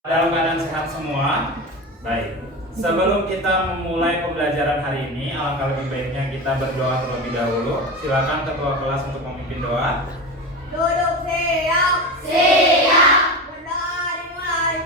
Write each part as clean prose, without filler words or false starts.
Dalam keadaan sehat semua? Baik. Sebelum kita memulai pembelajaran hari ini, alangkah lebih baiknya kita berdoa terlebih dahulu. Silakan ketua kelas untuk memimpin doa. Duduk siap. Siap. Berdoa dimulai.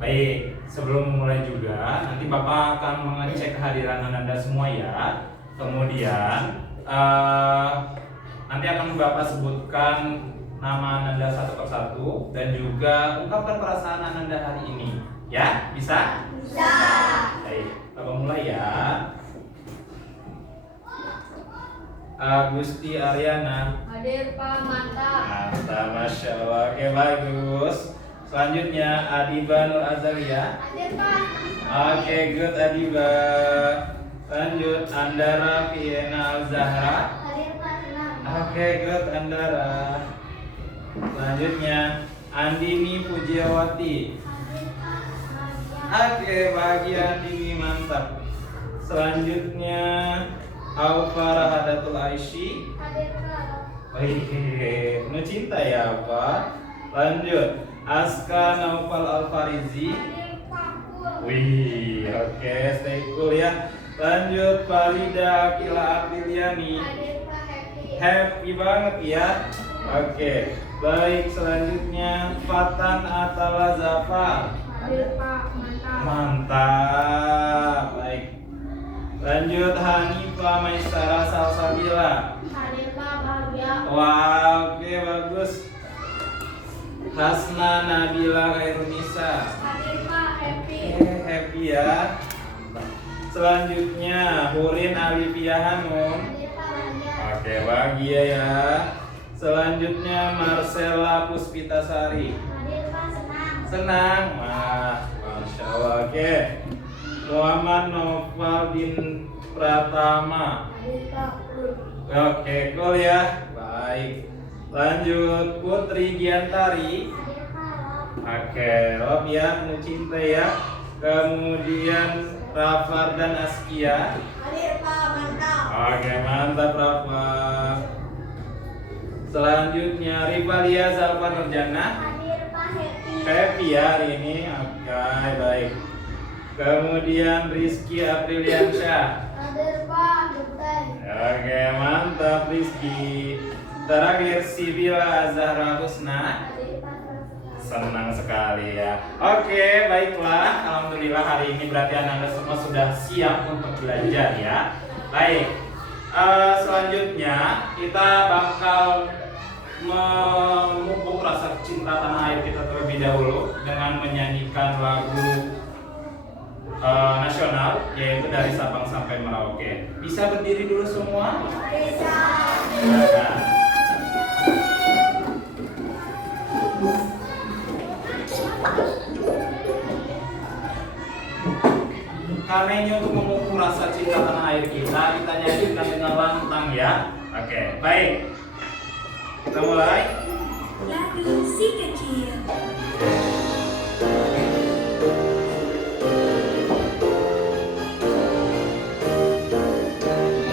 Baik, sebelum memulai juga, nanti Bapak akan mengecek kehadiran Anda semua ya. Kemudian nanti akan Bapak sebutkan nama Anda satu persatu dan juga ungkapkan perasaan Anda hari ini. Ya, bisa? Bisa. Baik, Bapak mulai ya. Agusti Aryana. Hadir Pak, mantap. Mantap, Masya Allah. Oke, bagus. Selanjutnya Adiba Nur Azalia. Hadir Pak. Oke, good Adiba. Lanjut Andara Viena Al-Zahra. Hadir Pak, senang. Oke, good Andara. Selanjutnya Andini Pujiawati. Hadir Pak, bahagia. Oke, bahagia Andini, mantap. Selanjutnya Aufa Rahadatul Aishi. Hadir Pak. Wih, penuh cinta ya Pak. Lanjut Aska Naufal Alfarizi. Hadir Pak, cool. Wih, oke, stay cool ya. Lanjut Farida Akila Apriliani. Hadir Pak, happy. Happy banget ya. Oke, baik, selanjutnya Fatan Atala Zafar. Hadir Pak, mantap. Mantap. Baik. Lanjut Hanifah Maisara Salsabila. Hadir Pak, bahagia. Wah, oke, bagus. Hasna Nabila Khairunisa. Hadir Pak, happy. Happy ya. Selanjutnya Hurin Alivia Hanum. Hadir Pak, bahagia. Oke, bahagia ya. Selanjutnya Marcella Puspitasari. Hadir Pak, senang. Senang, Masya Allah. Oke. Muhammad Noval bin Pratama. Hadir Pak, cool. Oke, cool ya. Baik. Lanjut Putri Giantari. Hadir Pak, love. Oke, love ya, penuh cinta ya. Kemudian Rafa dan Askia. Hadir Pak, mantap. Oke, mantap Rafa. Selanjutnya Rivalia Zalfa Nurjana. Hadir Pak, happy. Happy ya hari ini. Oke, baik. Kemudian Rizky Apriliansyah. Hadir Pak, genteng. Oke, mantap Rizky. Terakhir Sibila Azhara Husna. Hadir Pak, Senang sekali ya. Oke, baiklah. Alhamdulillah hari ini berarti Anda semua sudah siap untuk belajar ya. Baik. Selanjutnya kita bakal memupuk rasa cinta tanah air kita terlebih dahulu dengan menyanyikan lagu nasional, yaitu dari Sabang sampai Merauke. Bisa berdiri dulu semua? Bisa. Silakan. Karena ini untuk memupuk rasa cinta tanah air kita nyanyikan dengan lantang ya. Oke, baik. Kita mulai. Lagu si kecil.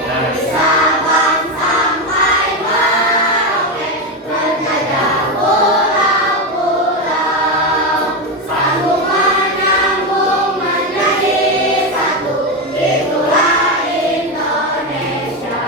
Dari Sabang sampai Merauke, terjajah pulau-pulau, sambung menyambung menjadi satu. Itulah Indonesia.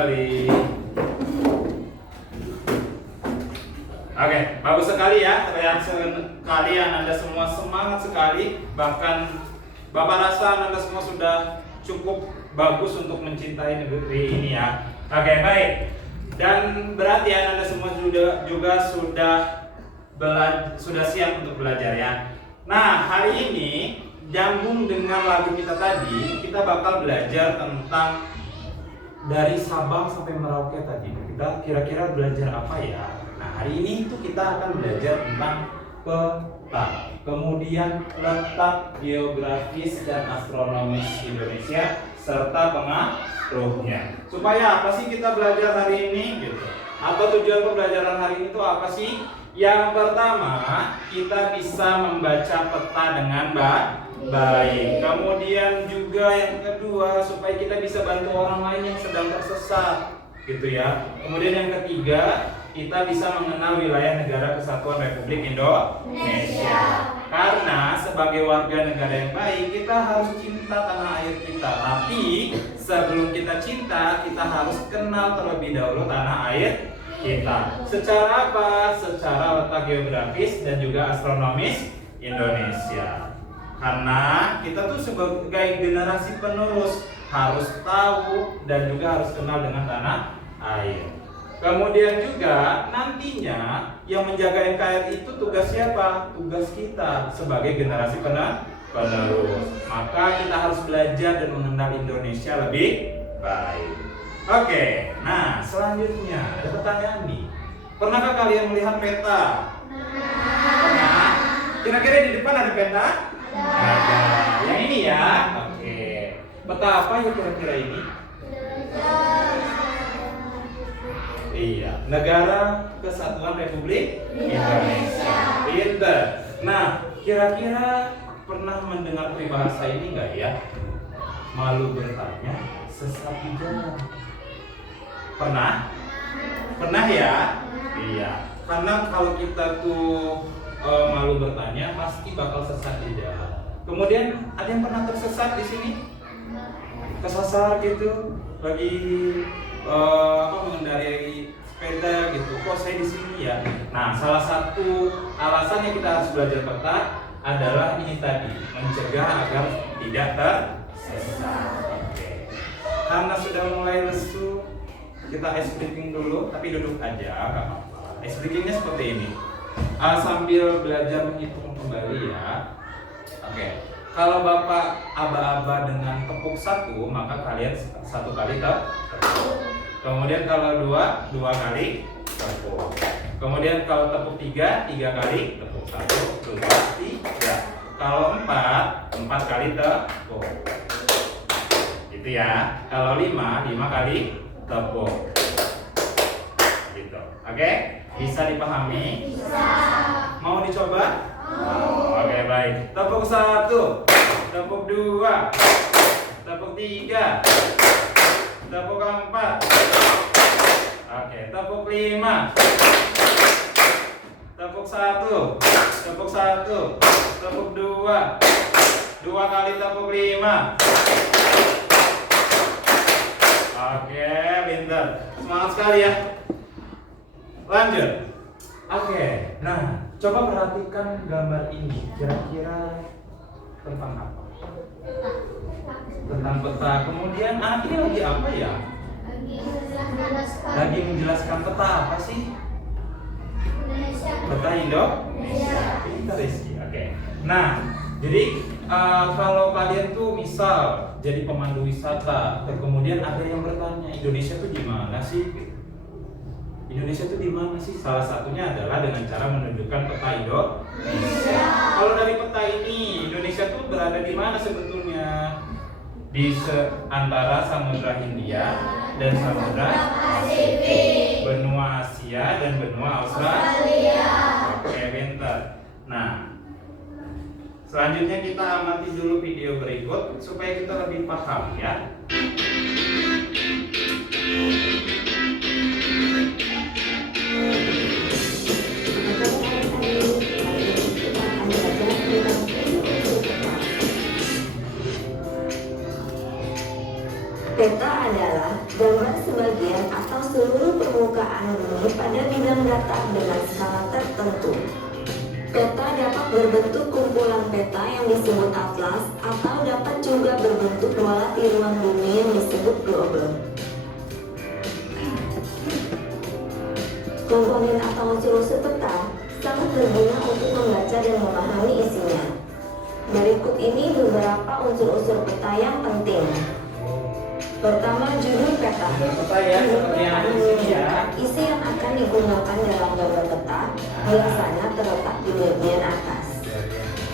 kembali. Oke, bagus sekali ya. Terlihat sekali Anda semua semangat sekali. Bahkan Bapak rasa Anda semua sudah cukup bagus untuk mencintai negeri ini ya. Oke, baik. Dan berarti Anda semua juga sudah siap untuk belajar ya. Nah, hari ini nyambung dengan lagu kita tadi, kita bakal belajar tentang dari Sabang sampai Merauke tadi. Kita kira-kira belajar apa ya? Nah, hari ini itu kita akan belajar tentang peta, kemudian letak geografis dan astronomis Indonesia serta pengaruhnya. Supaya apa sih kita belajar hari ini gitu? Atau tujuan pembelajaran hari ini itu apa sih? Yang pertama, kita bisa membaca peta dengan baik. Kemudian juga yang kedua, supaya kita bisa bantu orang lain yang sedang tersesat, gitu ya. Kemudian yang ketiga, kita bisa mengenal wilayah negara kesatuan Republik Indonesia. Karena sebagai warga negara yang baik, kita harus cinta tanah air kita. Tapi sebelum kita cinta, kita harus kenal terlebih dahulu tanah air kita. Secara apa? Secara letak geografis dan juga astronomis Indonesia. Karena kita tuh sebagai generasi penerus harus tahu dan juga harus kenal dengan tanah air. Kemudian juga nantinya yang menjaga NKRI itu tugas siapa? Tugas kita sebagai generasi penerus. Maka kita harus belajar dan mengenal Indonesia lebih baik. Oke, nah selanjutnya ada pertanyaan nih. Pernahkah kalian melihat peta? Pernah. Kira-kira di depan ada peta? Ada. Yang ini ya. Oke. Peta apa ya kira-kira ini? Iya, Negara Kesatuan Republik Indonesia. Pinter. Nah, kira-kira pernah mendengar peribahasa ini nggak ya? Malu bertanya, sesat di jalan. Pernah? Pernah ya? Iya. Karena kalau kita tuh malu bertanya, pasti bakal sesat di jalan. Kemudian ada yang pernah tersesat di sini? Kesasar gitu, lagi mengendarai sepeda gitu. Kok saya di sini ya? Nah, salah satu alasannya kita harus belajar peta adalah ini tadi, mencegah agar tidak tersesat. Oke. Karena sudah mulai lesu, kita ice breaking dulu, tapi duduk aja, nggak apa-apa. Ice breakingnya seperti ini. Sambil belajar menghitung kembali ya. Oke. Kalau Bapak aba-aba dengan tepuk 1, maka kalian 1 kali tepuk. Kemudian kalau 2 kali tepuk. Kemudian kalau tepuk 3 kali tepuk. 1, 2, 3. Kalau 4 kali tepuk. Gitu ya. Kalau 5 kali tepuk. Gitu. Oke? Bisa dipahami? Bisa. Mau dicoba? Oke, baik. Tepuk 1, tepuk 2, tepuk 3, tepuk 4. Oke, tepuk 5. Tepuk 1, tepuk 1, tepuk 2. 2 kali tepuk 5. Oke, pintar. Semangat sekali ya. Lanjut. Oke, nah coba perhatikan gambar ini. Kira-kira tentang apa? Tentang peta. Kemudian anak ini lagi apa ya? Lagi menjelaskan peta apa sih? Peta Indonesia. Pintar Rizky. Oke. Nah, jadi kalau kalian tuh misal jadi pemandu wisata, kemudian ada yang bertanya, Indonesia tuh di mana sih? Indonesia itu di mana sih? Salah satunya adalah dengan cara menunjukkan peta Indonesia. Kalau dari peta ini, Indonesia itu berada di mana sebetulnya? Di antara Samudra Hindia dan Samudra Pasifik, benua Asia dan benua Australia. Oke, pintar. Nah, selanjutnya kita amati dulu video berikut supaya kita lebih paham ya. Peta adalah gambar sebagian berbentuk kumpulan peta yang disebut atlas atau dapat juga berbentuk bola di ruang bumi yang disebut globe. Komponen atau unsur-unsur peta sangat berguna untuk membaca dan memahami isinya. Berikut ini beberapa unsur-unsur peta yang penting. Pertama, judul peta. Judul peta ya, seperti yang ada di sini ya. Isi yang akan digunakan dalam gambar peta biasanya terletak di bagian atas.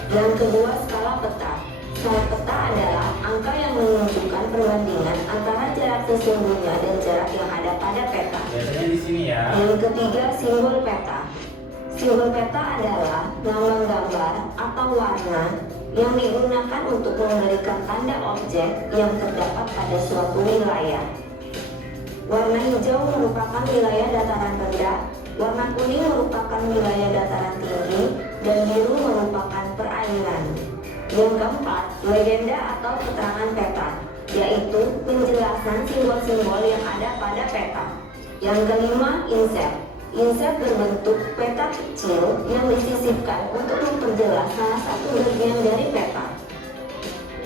Yang kedua, skala peta. Skala peta adalah angka yang menunjukkan perbandingan antara jarak sesungguhnya dan jarak yang ada pada peta. Biasanya di sini ya. Yang ketiga, simbol peta. Simbol peta adalah lambang gambar atau warna yang digunakan untuk memberikan tanda objek yang terdapat pada suatu wilayah. Warna hijau merupakan wilayah dataran rendah, warna kuning merupakan wilayah dataran tinggi, dan biru merupakan perairan. Yang keempat, legenda atau keterangan peta, yaitu penjelasan simbol-simbol yang ada pada peta. Yang kelima, insert. Insert berbentuk peta kecil yang disisipkan untuk memperjelas salah satu bagian dari peta.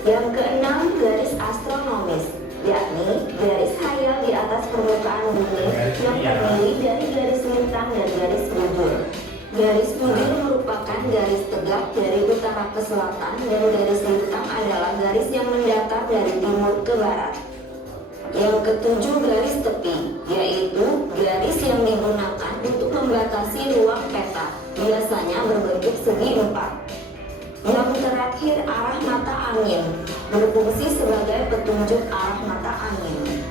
Yang keenam, garis astronomis, yakni garis khayal di atas permukaan bumi yang terdiri dari garis lintang dan garis bujur. Garis bujur merupakan garis tegak dari utara ke selatan dan garis lintang adalah garis yang mendatar dari timur ke barat. Yang ketujuh, garis tepi, yaitu garis yang digunakan untuk membatasi ruang peta, biasanya berbentuk segi empat. Yang terakhir, arah mata angin, berfungsi sebagai petunjuk arah mata angin.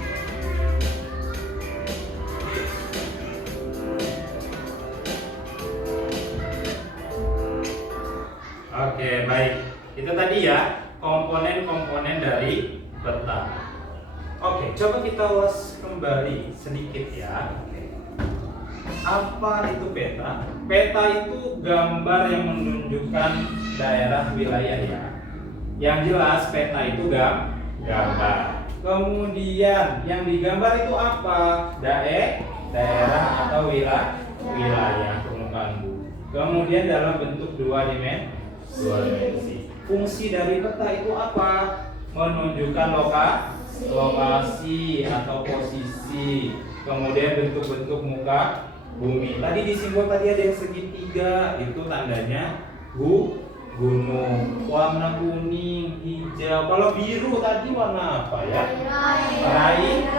Oke, baik. Itu tadi ya komponen-komponen dari peta. Oke, coba kita ulas kembali sedikit ya. Apa itu peta? Peta itu gambar yang menunjukkan daerah wilayah ya. Yang jelas peta itu gambar. Kemudian yang digambar itu apa? Daerah atau wilayah permukaan bumi. Kemudian dalam bentuk dua dimensi. Fungsi dari peta itu apa? Menunjukkan lokasi atau posisi, kemudian bentuk-bentuk muka bumi. Tadi di simbol tadi ada yang segitiga, itu tandanya gunung. Warna kuning, hijau. Kalau biru tadi warna apa ya?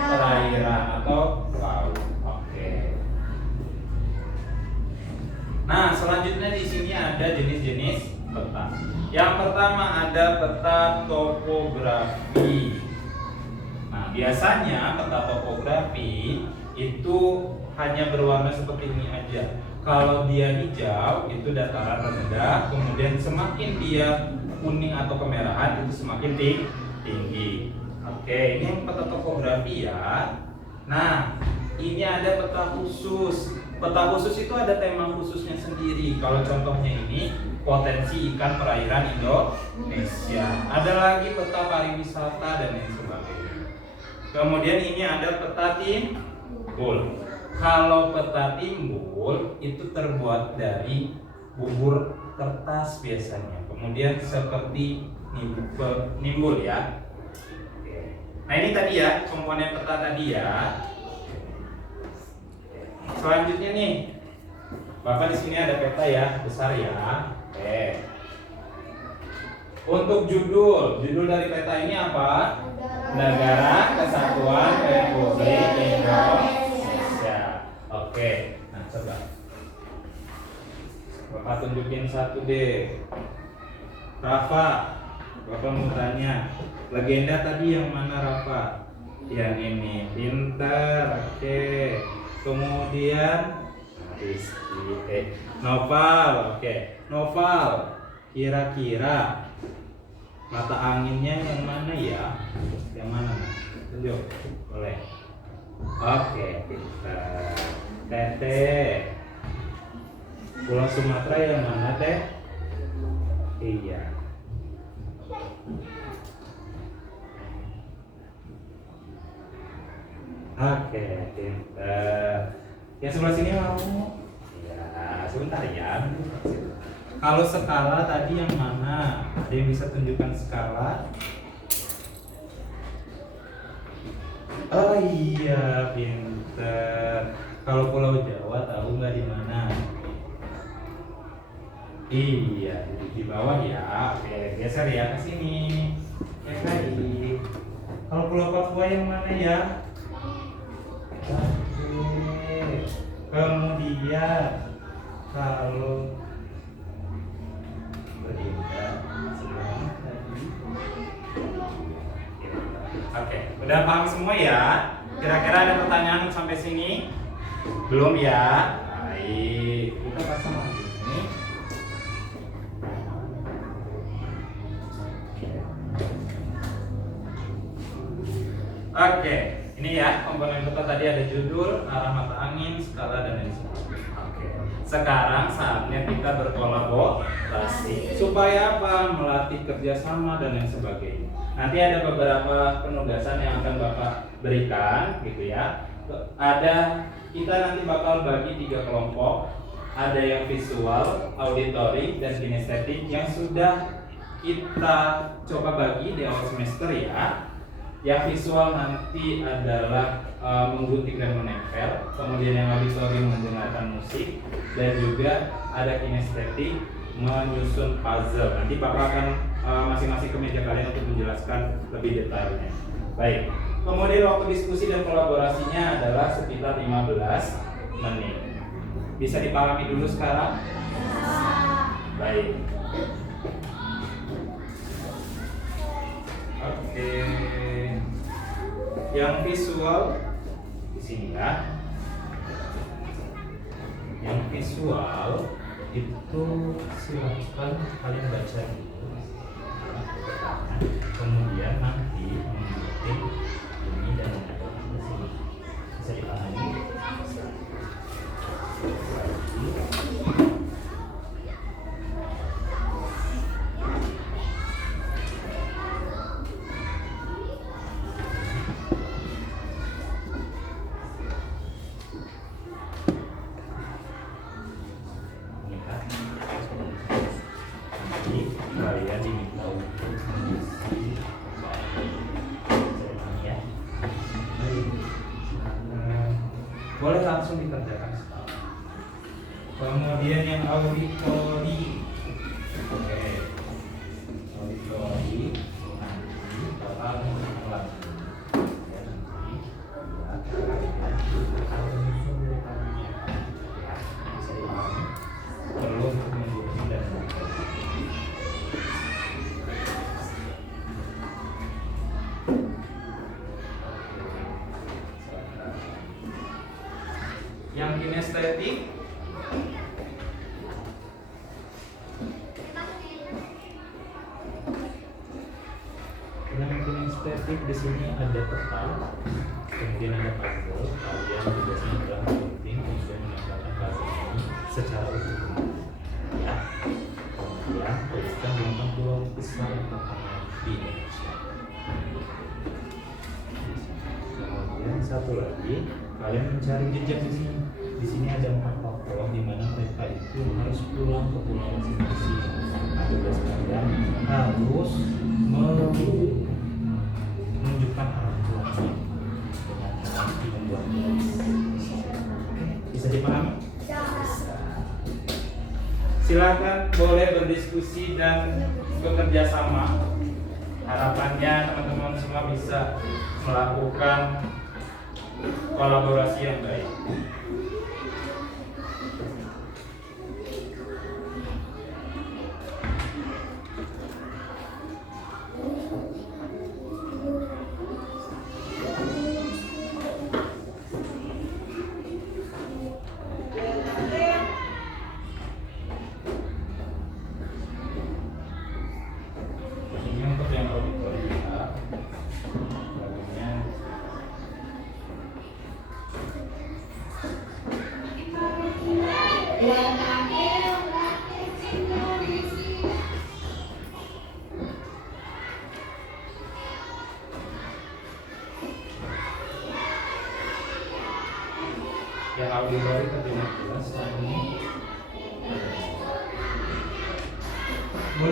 Perairan atau laut. Oke. Nah, selanjutnya di sini ada jenis-jenis peta. Yang pertama ada peta topografi. Nah, biasanya peta topografi itu hanya berwarna seperti ini aja. Kalau dia hijau itu dataran rendah, kemudian semakin dia kuning atau kemerahan itu semakin tinggi. Oke, ini yang peta topografi ya. Nah, ini ada peta khusus. Peta khusus itu ada tema khususnya sendiri. Kalau contohnya ini potensi ikan perairan Indonesia. Ada lagi peta pariwisata dan lain sebagainya. Kemudian ini ada peta timbul. Kalau peta timbul itu terbuat dari bubur kertas biasanya. Kemudian seperti nimbul ya. Nah, ini tadi ya komponen peta tadi ya. Selanjutnya nih, Bapak di sini ada peta ya, besar ya. Oke. Untuk judul dari peta ini apa? Negara Kesatuan Republik Indonesia. Oke. Nah, coba Bapak tunjukin satu deh. Rafa, Bapak mau tanya, legenda tadi yang mana Rafa? Yang ini, pintar. Oke. Kemudian Rizky, Noval. Oke, Noval. Kira-kira mata anginnya yang mana ya? Yang mana? Tunjuk, boleh. Oke, pintar. Teteh, Pulau Sumatera yang mana Teh? Iya. Oke, pintar. Yang sebelah sini mau? Ya, sebentar ya. Kalau skala tadi yang mana? Ada yang bisa tunjukkan skala? Oh iya, pinter. Kalau Pulau Jawa tahu nggak di mana? Iya, di bawah ya. Oke, geser ya ke sini. Ya baik. Kalau Pulau Papua yang mana ya? Oke. Kemudian kalau oke, udah paham semua ya? Kira-kira ada pertanyaan sampai sini? Belum ya? Baik, kita pasang lagi ini. Oke, ini ya komponen kita tadi ada judul, arah mata angin, skala dan lain sebagainya. Oke, sekarang saatnya kita berkolaborasi supaya apa? Melatih kerjasama dan lain sebagainya. Nanti ada beberapa penugasan yang akan Bapak berikan, gitu ya. Kita nanti bakal bagi 3 kelompok. Ada yang visual, auditory, dan kinestetik yang sudah kita coba bagi di awal semester ya. Yang visual nanti adalah menggunting dan menempel, kemudian yang auditory mendengarkan musik, dan juga ada kinestetik menyusun puzzle. Nanti Bapak akan masing-masing ke meja kalian untuk menjelaskan lebih detailnya. Baik, kemudian waktu diskusi dan kolaborasinya adalah sekitar 15 menit. Bisa dipahami dulu sekarang? Baik. Oke. Yang visual di sini ya. Yang visual itu silakan kalian baca dulu. Kemudian nanti mengikuti ini dan menempelkan ke sini. Bisa dipahami? Kalian diminta untuk mengisi ya. Boleh langsung dikerjakan sekarang. Kemudian yang auditori. Oke. Auditori nanti bakal mengulang lagi. Ya nanti ya akan menyusun dari tadinya. Ya, bisa dipahami. Perlu untuk mendukung dan yang kinestetik di sini ada peta, kemudian ada puzzle. Kalian tugasnya adalah penting untuk menempelkan puzzle ini secara utuh ya. Kemudian tuliskan bintang pulau besar yang terkenal di Indonesia. Kemudian satu lagi, kalian mencari jejak di sini. Di sini ada 4 tokoh di mana mereka itu harus pulang ke pulau masing-masing. Nah, tugas kalian harus menunjukkan arah pulangnya dengan cara membuat garis. Bisa dipahami? Silakan boleh berdiskusi dan bekerja sama. Harapannya teman-teman semua bisa melakukan kolaborasi yang baik. Ini untuk yang auditori ya. Lagunya yang auditori terdengar jelas ini.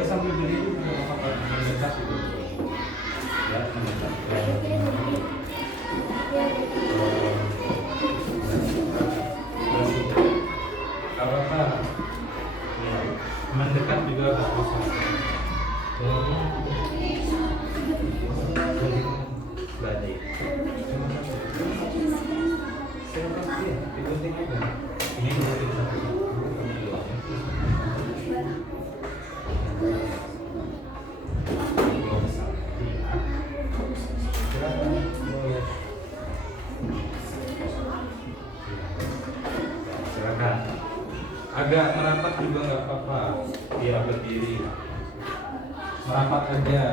sambil berdiri juga nggak apa-apa, mendekat gitu. Ya, mendekat. Gak apa-apa. Ya, mendekat juga gak bisa. Badai. Digunting aja. Ini digunting satu. Silakan. Agak merapat juga nggak apa-apa. Biar berdiri. Merapat aja.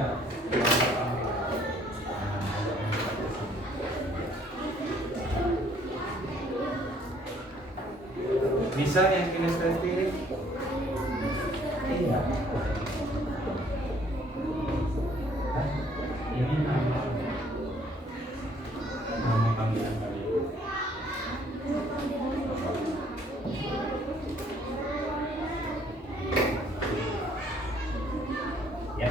Bisa yang kinestetik? Iya. Ini nama panggilan kalian. Ya.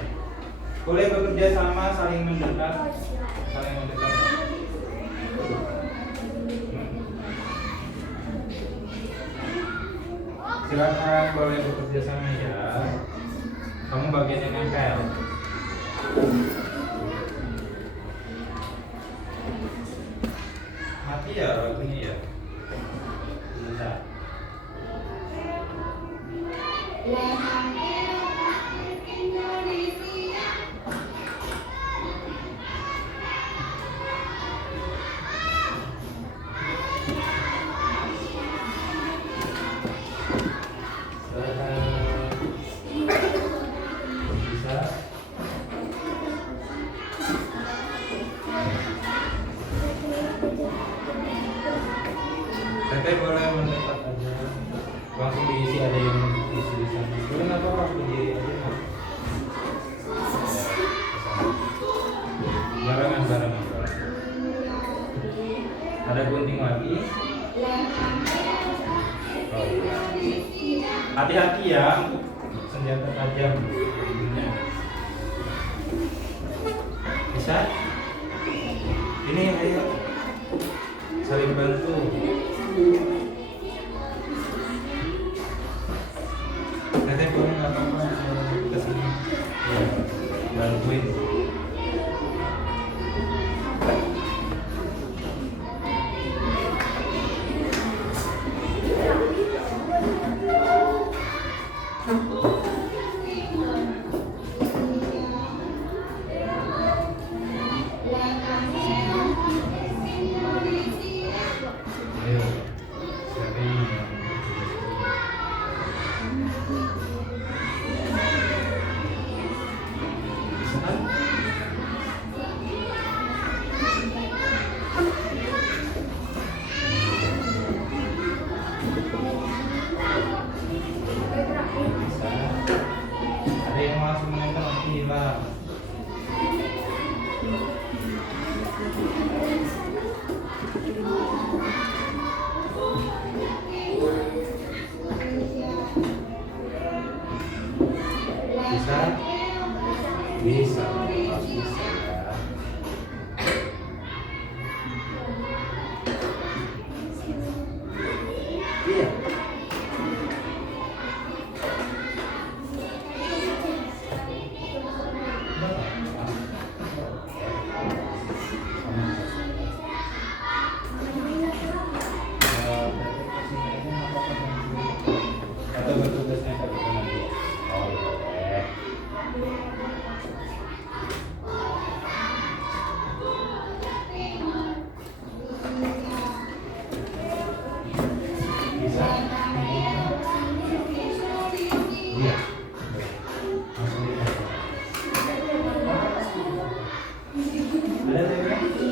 Boleh bekerja sama, saling mendekat. Saling mendekat. Silakan boleh bekerja sama ya. Kamu bagian yang nempel. Mati ya lagunya ya. Bisa. Bisa. Teteh boleh mendekat aja. Langsung diisi, ada yang diisi di sana. Boleh nggak apa-apa, berdiri aja. Barengan. Ada gunting lagi. Oh iya. Hati-hati ya untuk senjata tajam. Bisa? Ini ayo saling bantu. Teteh boleh nggak apa-apa kesini ya, bantuin. Ayo, siapa yang mau? Bisa kan? Bisa. Ada yang masuk menempel nanti hilang. Bisa? Bisa, harus bisa ya. Iya. Atau bertugasnya satu nanti. Oh boleh. Bisa? Iya. Langsung dipasang. Ada lagi?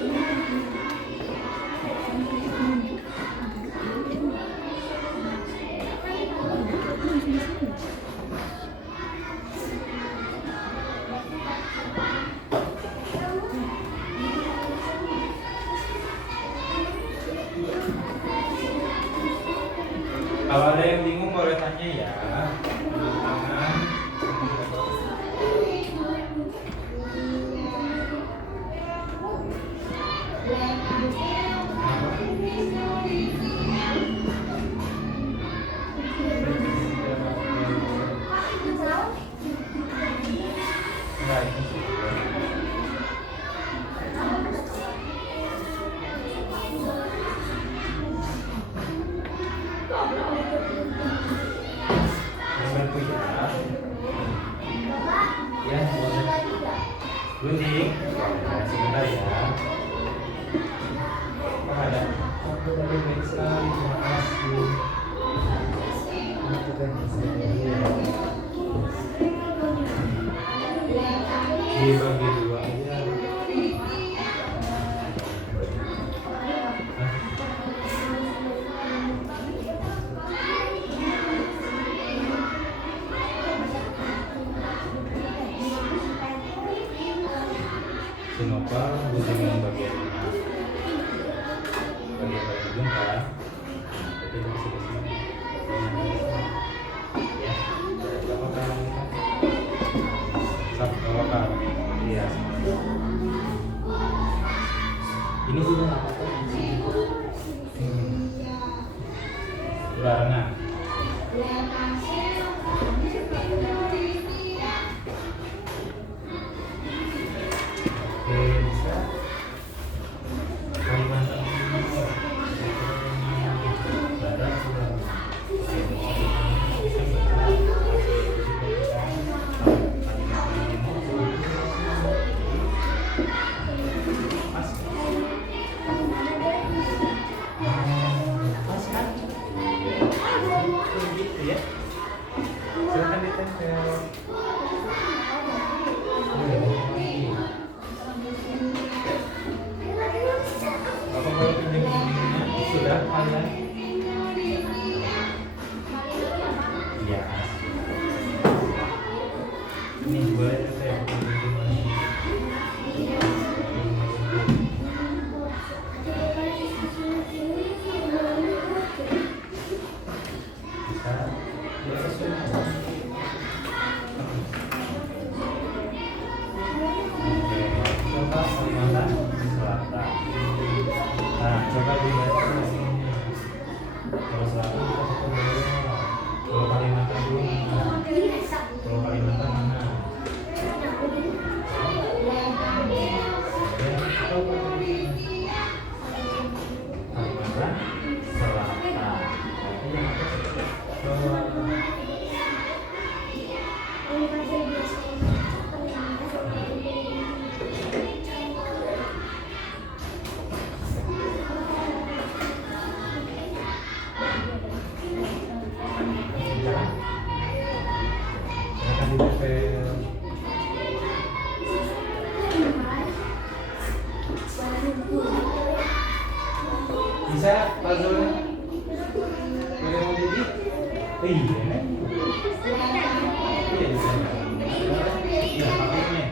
Kalau ada yang bingung boleh tanya ya. Tangan. Gunting. Sebentar ya. Oh, ada. Aku tadi baik sekali. Terima kasih. Dibagi dua aja. Sinopal gunting yang bagian mana? Bagian ujung kan? Jadi masih di sini. Ya, apa kan? Apa? Iya. Ini juga nggak apa-apa. Barengan. Oke, bisa. Kalimantan Timur. Barat sudah. Pas kan? Gitu ya. Silakan ditempel. Bapak boleh pinjam guntingnya? Sudah kalian? Iya. Ini boleh saya pinjam guntingnya. Bisa. Ya, sesuai. Coba Kalimantan Selatan. Nah, coba dibaca sini. Kalau Selatan kita satu dulu. Kalau Kalimantan dulu mana? Kalau Kalimantan mana? Oke, coba Kalimantan Selatan. Coba. Akan ditempel. Bisa puzzle-nya? Boleh mau jadi? Iya, nih. Iya, bisa. Iya, pakainya.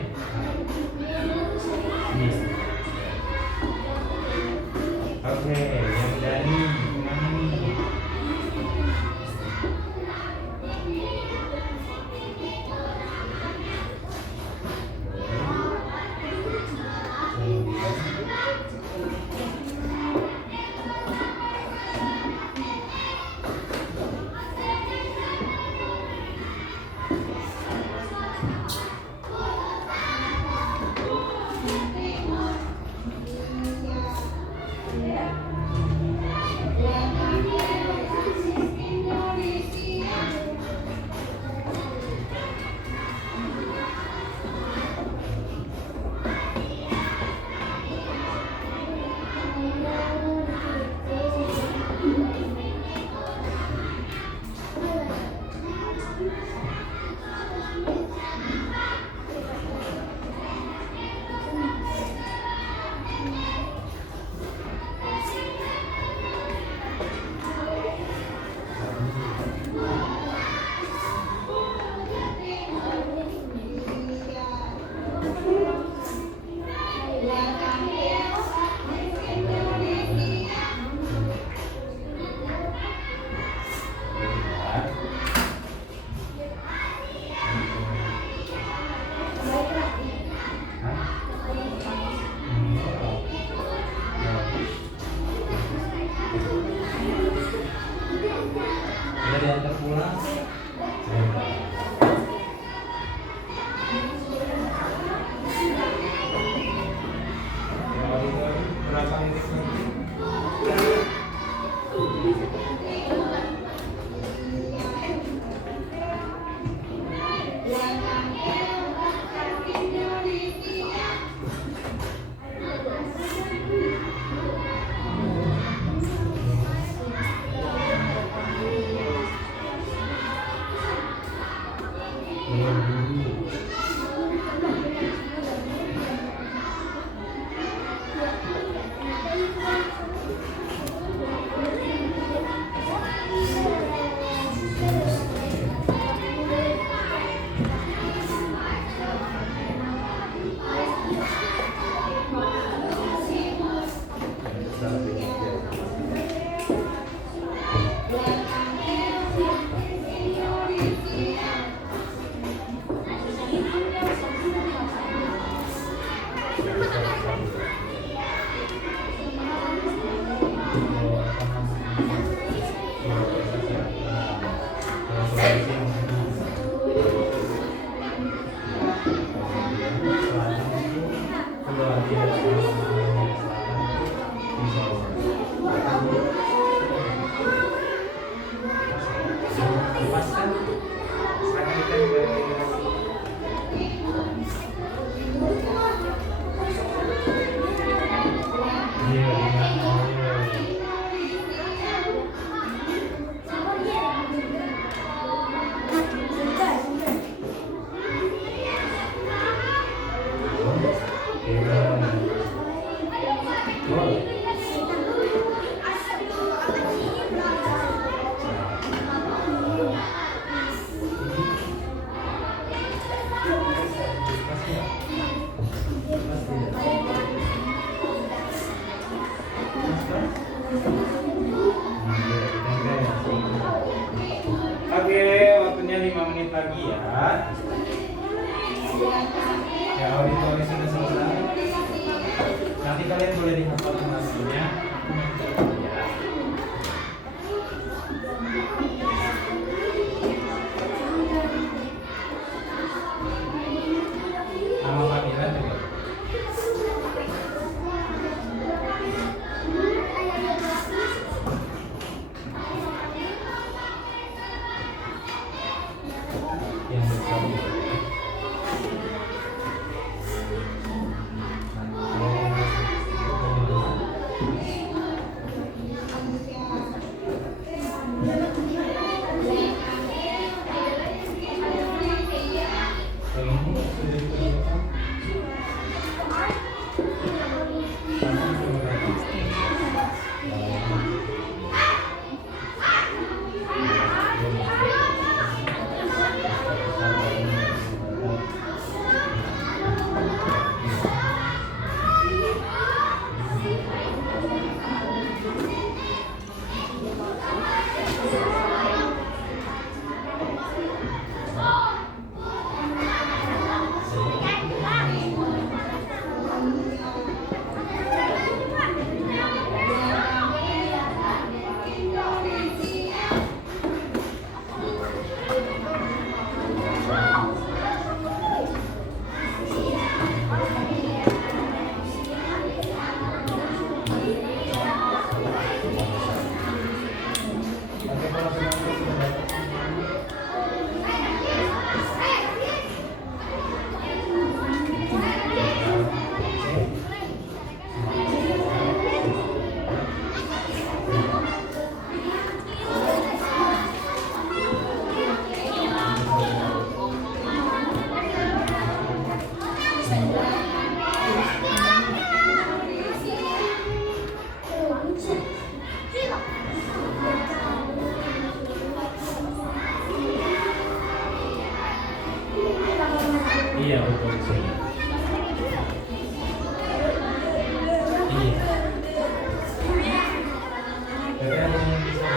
Ini. Oke, yang Dani gimana nih? diantar pulang. Berapa titik nanti? Oke, waktunya 5 menit lagi ya. Ya, auditori sudah selesai. Nanti kalian boleh dihafal hasilnya. Nama panggilan juga. Yang bersama. Iya betul sih. Iya. Jadi ada yang bisa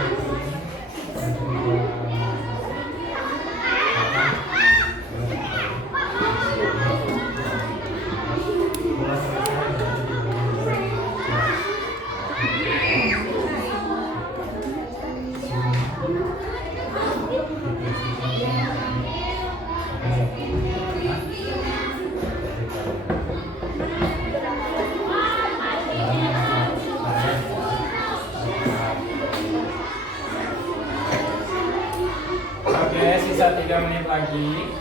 Oke, sisa 3 menit lagi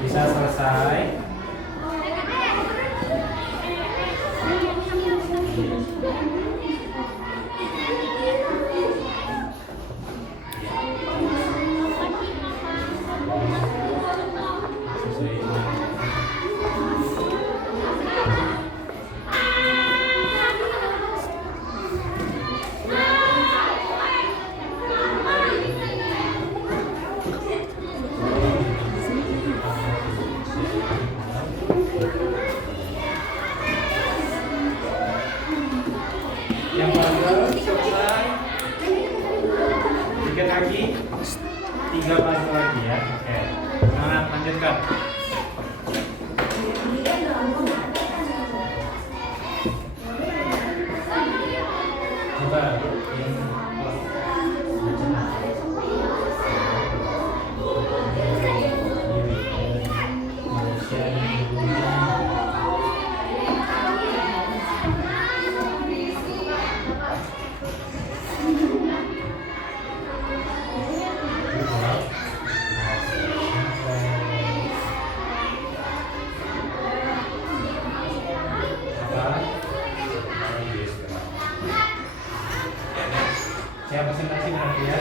bisa selesai. 3 puzzle lagi ya. Oke. Semangat, lanjutkan. Coba. Siap presentasi nanti ya.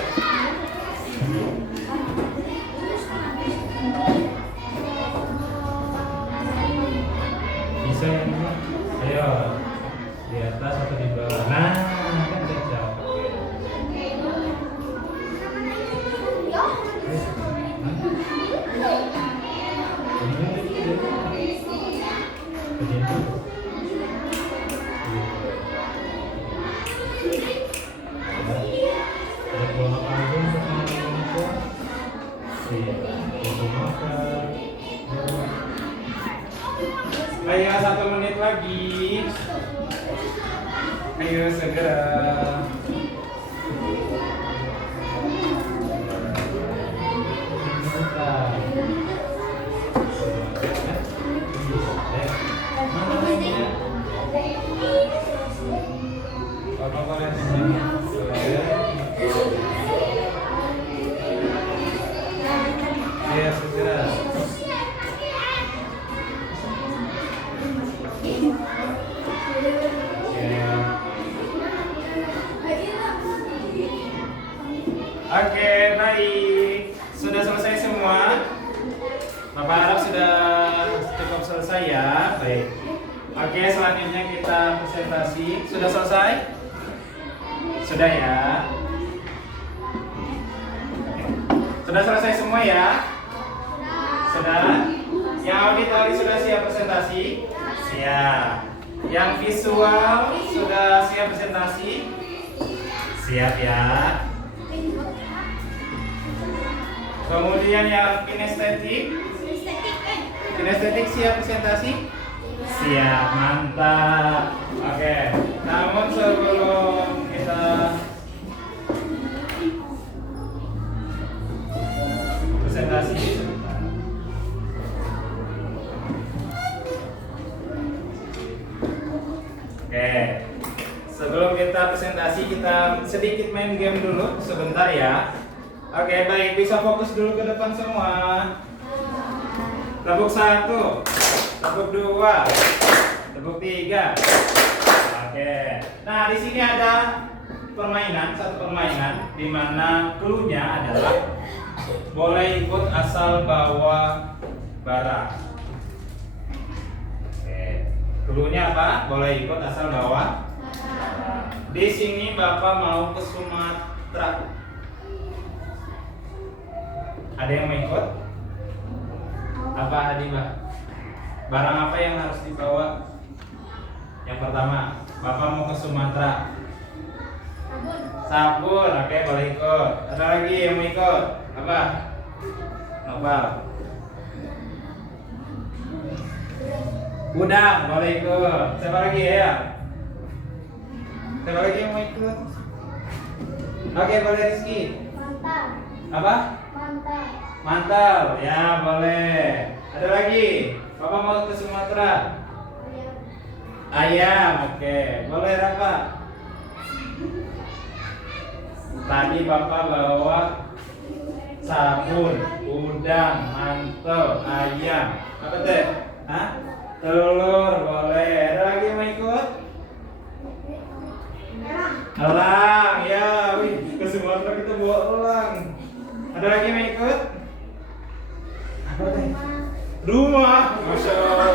Bisa ya ini? Ayo di atas atau di bawah. Nah, kan cocok. Ayo 1 menit lagi. Ayo segera. Ayo segera. Oke, baik. Sudah selesai semua? Bapak harap sudah cukup selesai ya. Baik. Oke, selanjutnya kita presentasi. Sudah selesai? Sudah ya. Sudah selesai semua ya? Sudah? Yang auditori sudah siap presentasi? Siap. Yang visual sudah siap presentasi? Siap ya. Kemudian yang kinestetik siap presentasi? Siap, mantap. Oke, namun sebelum kita presentasi sebentar. Oke, sebelum kita presentasi kita sedikit main game dulu sebentar ya. Oke, baik, bisa fokus dulu ke depan semua. Tepuk 1, tepuk 2, tepuk 3. Oke. Nah, di sini ada satu permainan di mana clue-nya adalah boleh ikut asal bawa barang. Oke. Clue-nya apa? Boleh ikut asal bawa barang. Di sini Bapak mau ke Sumatera. Ada yang mau ikut? Apa Hadimah? Barang apa yang harus dibawa? Yang pertama, Bapak mau ke Sumatera. Sabun, oke, boleh ikut. Ada lagi yang mau ikut? Apa? Nopal. Udang, boleh ikut. Siapa lagi ya? Siapa lagi yang mau ikut? Oke, boleh Rizky. Mantap. Apa? Mantap. Mantel, ya boleh. Ada lagi? Bapak mau ke Sumatera? Ayam, oke. Boleh Rafa? Tadi Bapak bawa sabun, udang, mantel, ayam. Apa teh? Hah? Telur, boleh. Ada lagi yang mau ikut? Elang, ya. Wih, ke Sumatera kita bawa elang. Ada lagi yang mau ikut? Apa teh? Rumah. Masya Allah.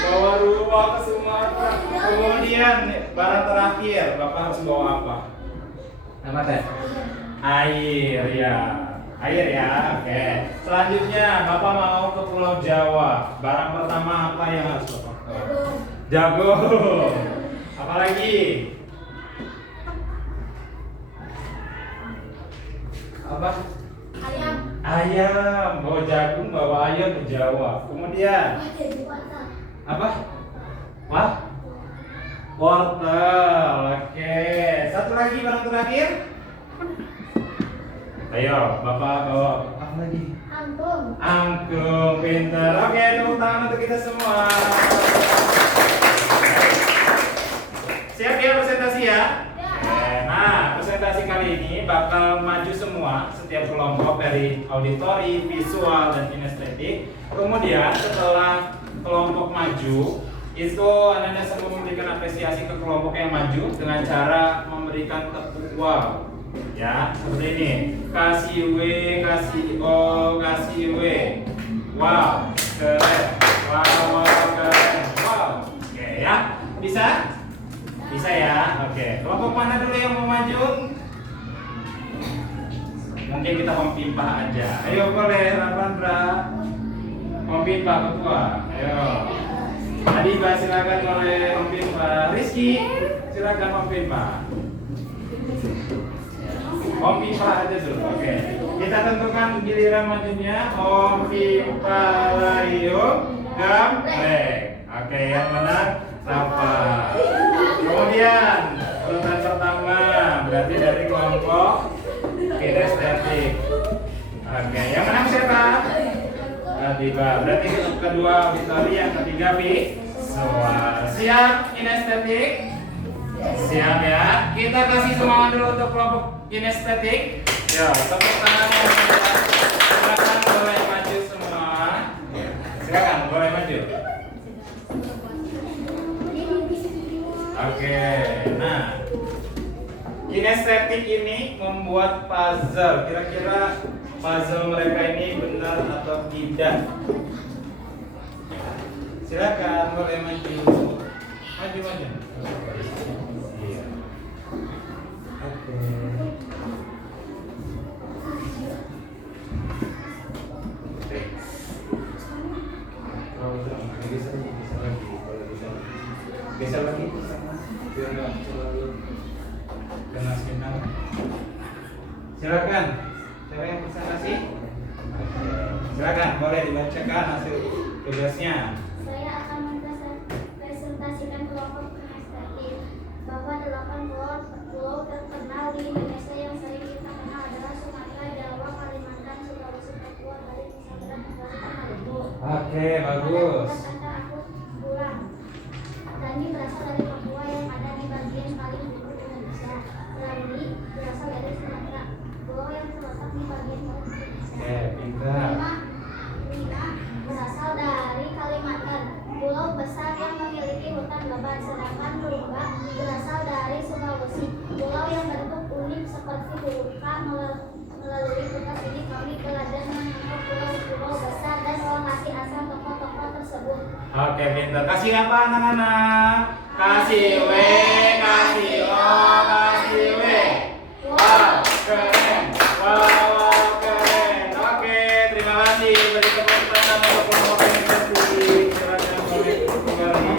Bawa rumah ke Sumatera. Kemudian barang terakhir, Bapak harus bawa apa? Apa teh? Air ya. Air ya. Oke. Selanjutnya Bapak mau ke Pulau Jawa. Barang pertama apa yang harus Bapak bawa? Jagung. Apalagi? Apa? Ayam. Ayam, bawa jagung, bawa ayam ke Jawa. Kemudian apa? Wah? Wortel. Oke. Satu lagi barang terakhir. Ayo, Bapak bawa apa lagi? Angklung. Angklung, pintar. Oke, tepuk tangan untuk kita semua. Siap ya presentasi ya? Nah, presentasi kali ini bakal maju semua setiap kelompok dari auditori, visual, dan kinestetik. Kemudian setelah kelompok maju, itu Anda semua memberikan apresiasi ke kelompok yang maju dengan cara memberikan tepuk wow. Ya, seperti ini. Kasih W, kasih O, kasih W. Wow, keren. Wow, keren. Wow. Oke ya, bisa? Bisa ya? Oke. Kelompok mana dulu yang mau maju? Mungkin kita Om Pipa aja. Ayo boleh, Rapandra. Om Pipa ketua. Ayo. Adiba silakan boleh Om Pipa. Rizky silakan Om Pipa. Om Pipa aja dulu. Oke. Kita tentukan giliran majunya Om Pipa Layo Gambreng. Oke, yang menang Rafa. Kemudian urutan pertama berarti dari kelompok kinestetik. Oke, yang menang siapa? Adiba. Berarti kedua Victoria, yang ketiga visual. Siap kinestetik? Siap ya. Kita kasih semangat dulu untuk kelompok kinestetik. Ya, tepuk tangan. Silakan boleh maju semua. Silakan boleh maju. Oke, nah kinestetik ini membuat puzzle. Kira-kira puzzle mereka ini benar atau tidak? Silakan boleh maju. Maju. Iya. Oke. Bisa lagi. Biar nggak terlalu kena sinar. Silakan. Siapa yang presentasi? Silakan, boleh dibacakan hasil tugasnya. Saya akan mempresentasikan kelompok kinestetik. Bahwa 8 pulau terkenal di Indonesia yang sering kita kenal adalah Sumatera, Jawa, Kalimantan, Sulawesi, Papua, Bali, Nusantara, Kepulauan Maluku. Oke, bagus. Dani berasal dari Papua yang ada di bagian paling timur Indonesia. Rani berasal dari Sumatera, pulau yang terletak di bagian barat Indonesia. Oke, pintar. Lina berasal dari Kalimantan, pulau besar yang memiliki hutan lebat. Sedangkan Lumba berasal dari Sulawesi, pulau yang bentuk unik seperti huruf K. Melalui tugas ini kami belajar mengenal pulau-pulau besar dan lokasi asal tokoh-tokoh tersebut. Oke, pintar. Kasih apa anak-anak? Kasih W, kasih O, kasih W. Wow, keren. Wow, keren. Oke, terima kasih. Beri tepuk tangan untuk kelompok kinestetik. Silakan boleh kembali.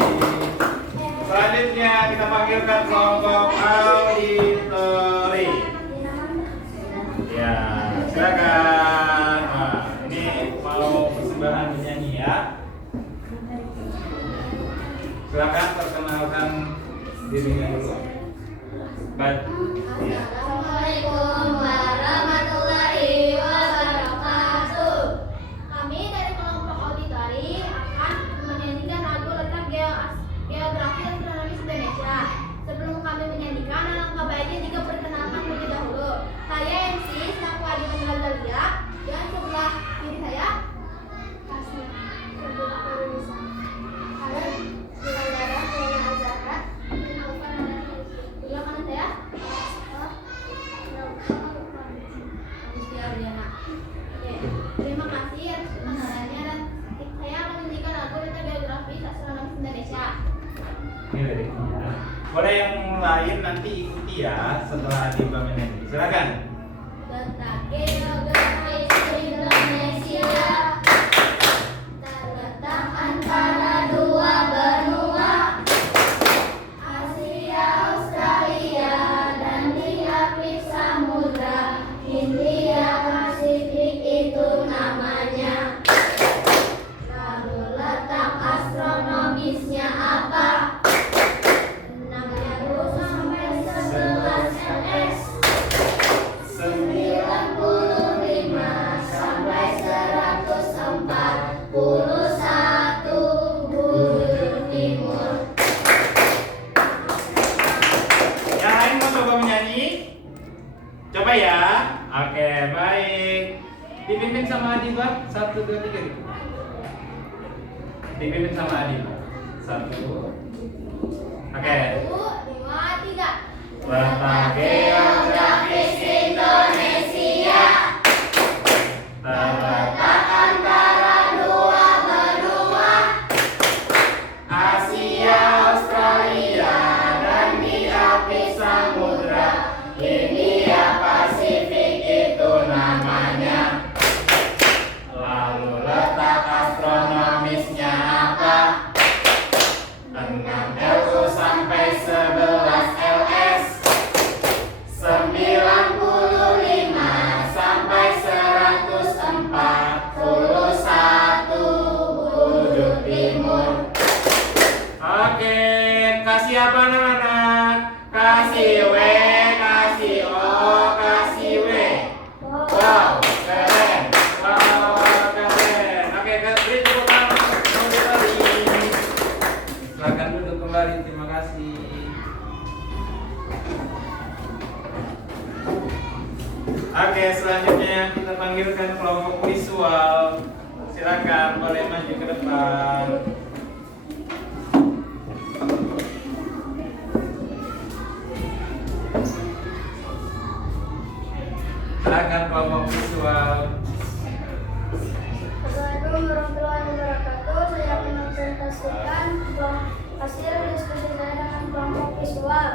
Selanjutnya kita panggilkan kelompok auditori. Ya, silakan. Nah, ini mau persembahan menyanyi ya. Silakan perkenalkan dirinya dulu. Baik. Ya. Assalamualaikum warahmatullahi wabarakatuh. Kami dari kelompok auditori akan menyanyikan lagu tentang geografi dan astronomi Indonesia. Sebelum kami menyanyikan, alangkah baiknya jika perkenalkan terlebih dahulu. Saya MC Sakwadi Mengazalia dan sebelah kiri saya Kasih sebelah Indonesia. Ada saudara saya Azara, Alfa dan sebelah kanan saya Terima kasih atas pendengarannya dan saya akan menyanyikan lagu tentang geografi astronomi Indonesia. Ini liriknya. Boleh yang lain nanti ikuti ya setelah Adiba menyanyi. Silakan. Tentang geografi Indonesia terletak antara dua benua, Asia, Australia, dan di Pasifik samudra Hindia, Pasifik Dipimpin sama Adi Bang. 1, 2, 3 gitu. Dipimpin sama Adi Bang. 1. Oke. 1, 2, 3. Letak geografis Indonesia terletak antara dua benua, Asia, Australia, dan diapit samudra Hindia Pasifik itu namanya. Lalu letak astronomisnya apa? 6 LU sampai 11 LS, 95 sampai 141 bujur timur. Oke, kasih apa anak-anak? Kasih W, kasih O, kasih W. Wow, keren. Wow, keren. Oke, beri tepuk tangan untuk Auditori. Silakan duduk kembali. Terima kasih. Oke, selanjutnya kita panggilkan kelompok visual. Silakan boleh maju ke depan. Silakan kelompok visual. Assalamualaikum warahmatullahi wabarakatuh. Saya akan mempresentasikan hasil diskusi saya dengan kelompok visual.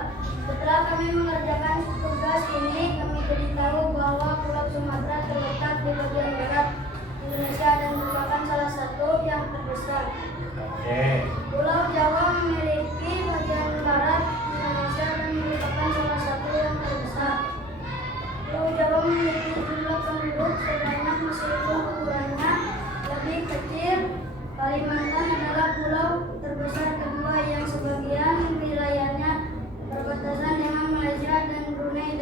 Setelah kami mengerjakan tugas ini, kami jadi tahu bahwa Pulau Sumatera terletak di bagian barat Indonesia dan merupakan salah satu yang terbesar. Oke. Pulau Jawa memiliki bagian barat Indonesia dan merupakan salah satu yang terbesar. Pulau Jawa memiliki jumlah penduduk sebanyak meskipun ukurannya lebih kecil. Kalimantan adalah pulau terbesar kedua yang sebagian wilayahnya berbatasan dengan Malaysia dan Brunei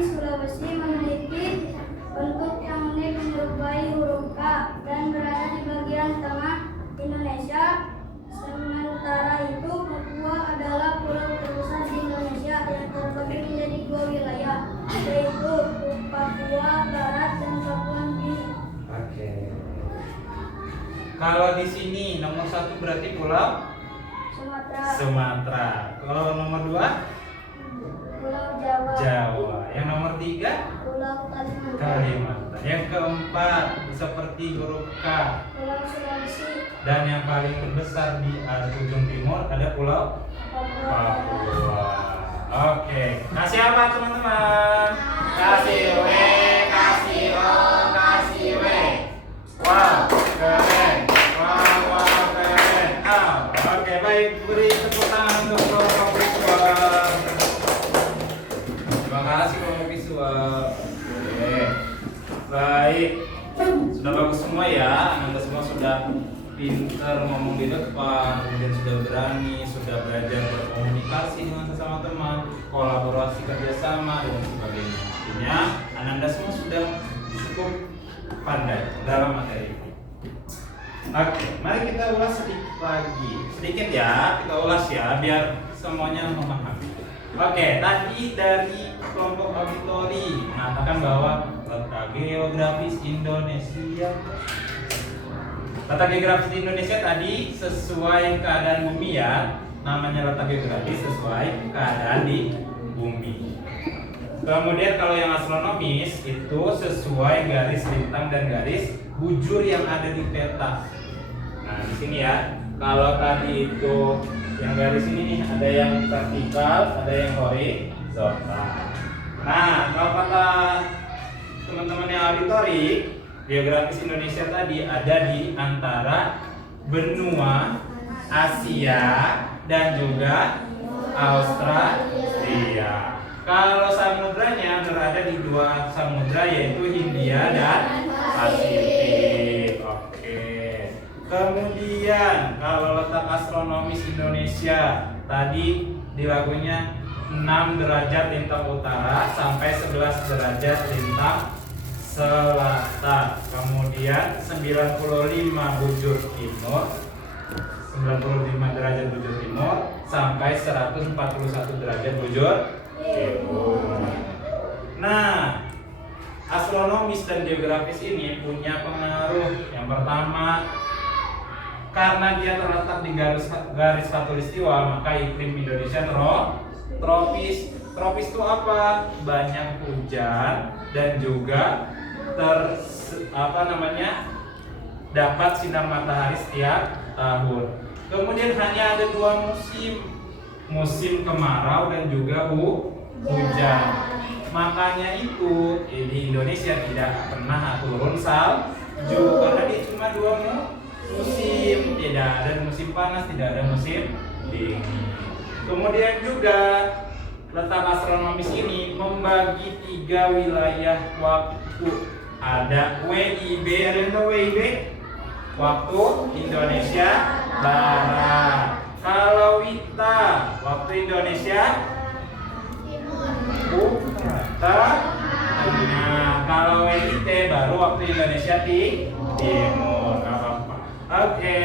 Sulawesi memiliki bentuk yang unik menyerupai huruf K dan berada di bagian tengah Indonesia. Sementara itu, Papua adalah pulau terbesar di Indonesia yang terbagi menjadi 2 wilayah, yaitu Papua Barat dan Papua Nugini. Oke. Kalau di sini nomor 1 berarti Pulau Sumatera, Sumatera. Kalau nomor 2 Pulau Jawa, Jawa. Yang nomor 3 Pulau Kalimantan, Kalimantan. Yang keempat seperti huruf K. Pulau Sulawesi, Dan yang paling terbesar di ujung timur ada Pulau Papua Barat. Papua. Oke. Kasih apa teman-teman? Kasih W, kasih O, kasih W. Wow, keren. Wow, keren. Oke, baik. Beri tepuk tangan untuk kelompok visual. Terima kasih kelompok visual. Oke. Baik. Sudah bagus semua ya. Anda semua sudah pintar ngomong di depan, kemudian sudah berani, sudah belajar berkomunikasi dengan sesama teman, kolaborasi kerjasama dan sebagainya. Artinya Anda semua sudah cukup pandai dalam materi ini. Oke, mari kita ulas sedikit lagi. Sedikit ya, kita ulas ya biar semuanya memahami. Oke, tadi dari kelompok auditori mengatakan bahwa letak geografis Indonesia. Letak geografis di Indonesia tadi sesuai keadaan bumi ya. Namanya letak geografis sesuai keadaan di bumi. Kemudian kalau yang astronomis itu sesuai garis lintang dan garis bujur yang ada di peta. Nah, di sini ya. Kalau tadi itu yang garis ini nih ada yang vertikal, ada yang horizontal. Nah, kalau kata teman-teman yang auditori, geografis Indonesia tadi ada di antara benua Asia dan juga Australia. Kalau samudranya berada di 2 samudra yaitu Hindia dan Pasifik. Oke. Kemudian kalau letak astronomis Indonesia tadi dilakukannya 6 derajat lintang utara sampai 11 derajat lintang selatan. Kemudian 95 bujur timur, 95 derajat bujur timur sampai 141 derajat bujur timur. Nah, astronomis dan geografis ini punya pengaruh. Yang pertama, karena dia terletak di garis khatulistiwa, maka iklim Indonesia tropis. Tropis itu apa? Banyak hujan dan juga dapat sinar matahari setiap tahun. Kemudian hanya ada 2 musim kemarau dan juga hujan. Makanya itu di Indonesia tidak pernah turun salju karena dia cuma 2 musim, tidak ada musim panas, tidak ada musim dingin. Kemudian juga letak astronomis ini membagi 3 wilayah waktu. Ada WIB, ada yang tahu WIB? Waktu Indonesia Barat. Kalau WITA, waktu Indonesia Nah, kalau WIT baru waktu Indonesia Timur. Gak apa-apa. Oke.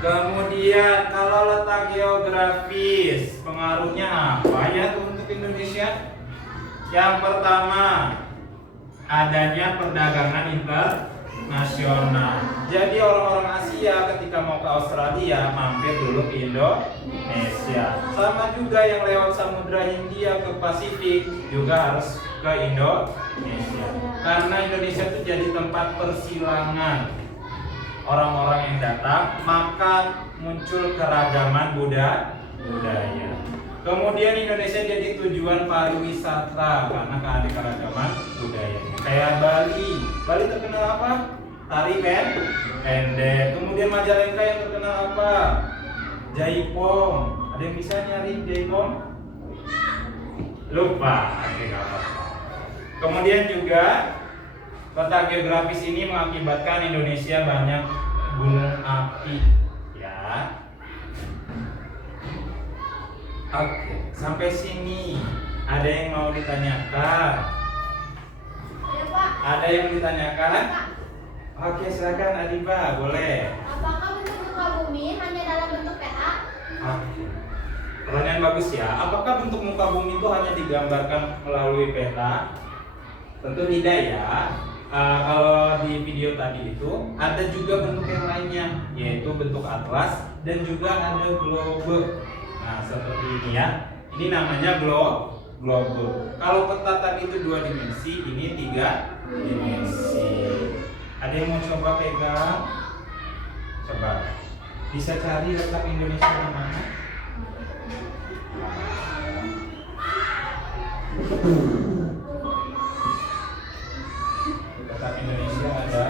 Kemudian kalau letak geografis, pengaruhnya apa ya untuk Indonesia? Yang pertama, adanya perdagangan internasional. Jadi orang-orang Asia ketika mau ke Australia mampir dulu ke Indonesia. Sama juga yang lewat Samudra Hindia ke Pasifik juga harus ke Indonesia. Karena Indonesia itu jadi tempat persilangan orang-orang yang datang, maka muncul keragaman budaya. Kemudian Indonesia jadi tujuan pariwisata karena keanekaragaman budayanya. Kayak Bali. Bali terkenal apa? Tari pendek. Kemudian Majalengka yang terkenal apa? Jaipong. Ada yang bisa nyari Jaipong? Lupa. Oke, gak apa-apa. Kemudian juga letak geografis ini mengakibatkan Indonesia banyak gunung api. Ya. Oke, sampai sini ada yang mau ditanyakan? Ya, Pak. Ada yang ditanyakan? Oke, silakan Adiba, boleh. Apakah bentuk muka bumi hanya dalam bentuk peta? Oke. Pertanyaan bagus ya. Apakah bentuk muka bumi itu hanya digambarkan melalui peta? Tentu tidak ya. Kalau di video tadi itu ada juga bentuk yang lainnya, yaitu bentuk atlas dan juga ada globe. Nah, seperti ini ya. Ini namanya globe. Kalau peta tadi itu 2 dimensi, ini 3 dimensi. Ada yang mau coba pegang? Coba. Bisa cari letak Indonesia di mana? Letak Indonesia ada.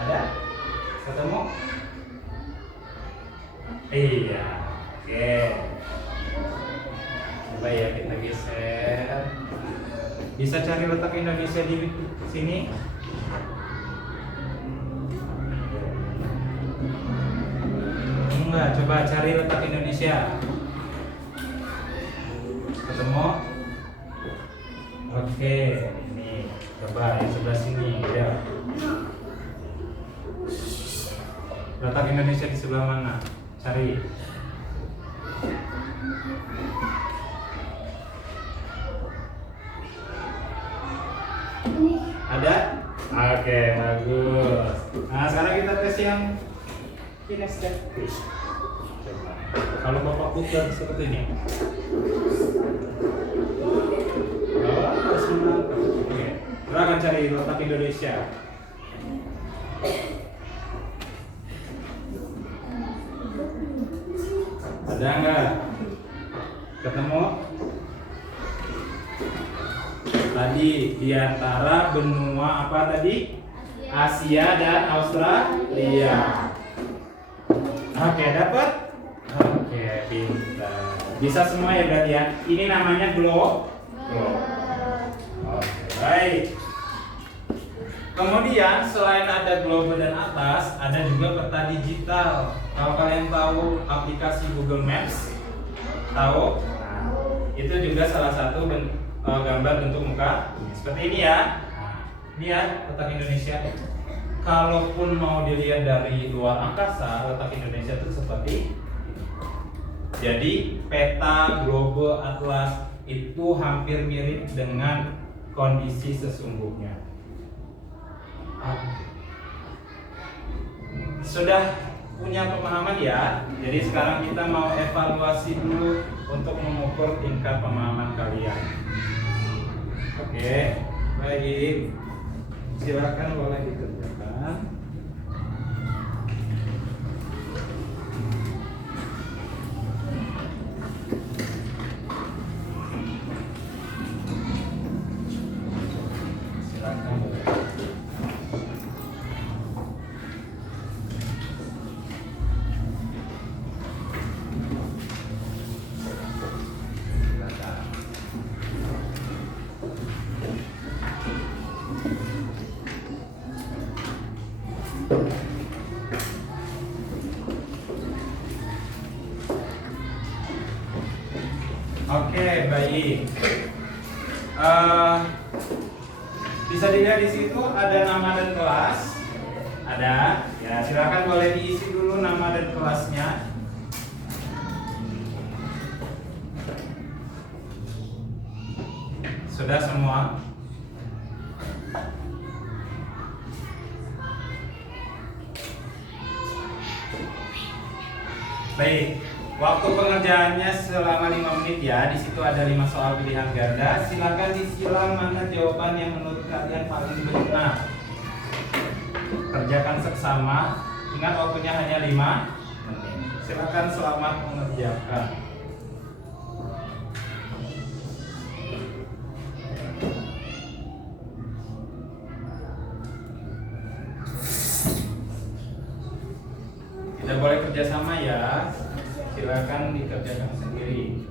Ada? Ketemu? Iya. Oke. Coba ya kita geser. Bisa cari letak Indonesia di sini? Enggak, coba cari letak Indonesia. Ketemu? Oke, ini coba yang sebelah sini ya. Letak Indonesia di sebelah mana? Cari. Ada? Oke, bagus. Nah, sekarang kita tes yang kinestetik. Coba. Kalau Bapak putar seperti ini. Harus menangkap. Oke. Kita akan cari letak Indonesia. Ada nggak? Ketemu? Tadi di antara benua apa tadi? Asia dan Australia. Oke, dapat? Oke, pintar. Bisa semua ya berarti ya. Ini namanya globe. Oke, baik. Kemudian selain ada globe dan atlas, ada juga peta digital. Kalau kalian tahu aplikasi Google Maps, tahu? Nah, itu juga salah satu gambar bentuk muka seperti ini ya. Nah, ini ya letak Indonesia. Kalaupun mau dilihat dari luar angkasa, letak Indonesia itu seperti ini. Jadi peta globe atlas itu hampir mirip dengan kondisi sesungguhnya. Sudah punya pemahaman ya? Jadi sekarang kita mau evaluasi dulu untuk mengukur tingkat pemahaman kalian. Oke, baik. Silakan boleh dikerjakan. Silakan boleh. Oke, baik. Bisa dilihat di situ ada nama dan kelas. Ada. Ya, silakan boleh diisi dulu nama dan kelasnya. Sudah semua? Baik. Waktu pengerjaannya selama 5 menit ya. Di situ ada 5 soal pilihan ganda. Silakan disilang mana jawaban yang menurut kalian paling benar. Kerjakan seksama. Ingat waktunya hanya 5 menit. Silakan selamat mengerjakan. Tidak boleh kerjasama ya. Silakan dikerjakan sendiri.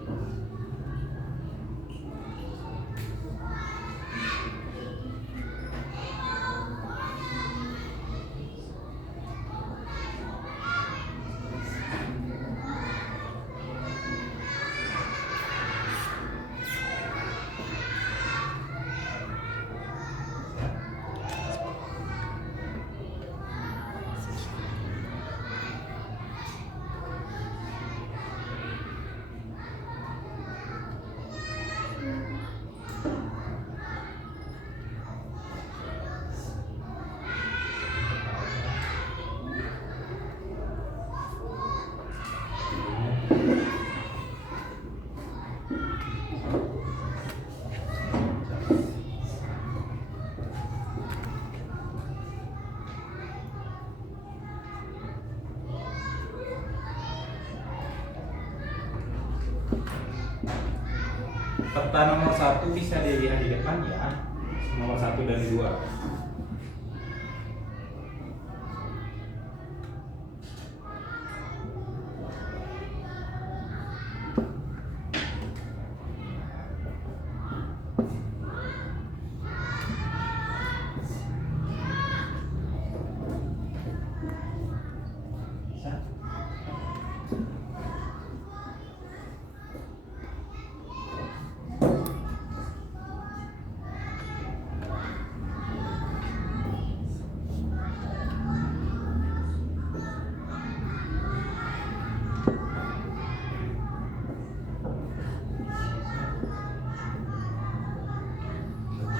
Peta nomor 1 bisa dilihat di depan ya. Nomor 1 dan 2.